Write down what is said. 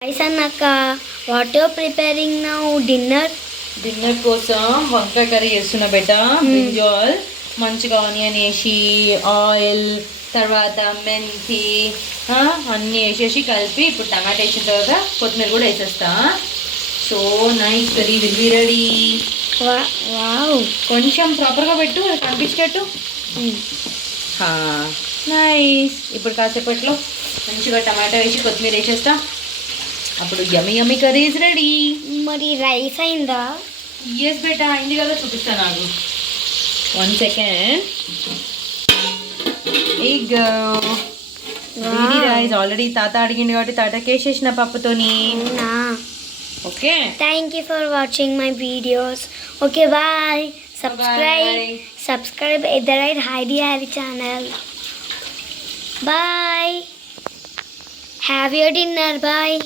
Guys, Anaka, what are you preparing now? Dinner? Dinner కోసం వంకాయ curry చేస్తున్నా బెట. Brinjal మంచిగా ఆనియన్ వేసి ఆయిల్ తర్వాత మెంతి అన్నీ వేసేసి కలిపి ఇప్పుడు టమాటా వేసిన తర్వాత కొత్తిమీర కూడా వేసేస్తా. So nice curry will be ready. Wow. కొంచెం ప్రాపర్గా పెట్టు, అది కనిపించేటట్టు. నైస్. ఇప్పుడు కాసేపట్లో మంచిగా టమాటా వేసి కొత్తిమీర వేసేస్తా. అప్పుడు యమ్మీ యమ్మీ కర్రీ ఇస్ రెడీ. మరి రైస్ అయిందా? ఎస్ బేటా అయింది కదా, చూపిస్తాను నాకు. 1 second. Egg ready rice already తాత అడిగింది కాబట్టి తాతకి వేసేసిన పప్పుతోని. అవునా? Okay. Thank you for watching my videos. Okay, bye. Subscribe Edarite Heidi Hari channel. Bye. Have your dinner. Bye.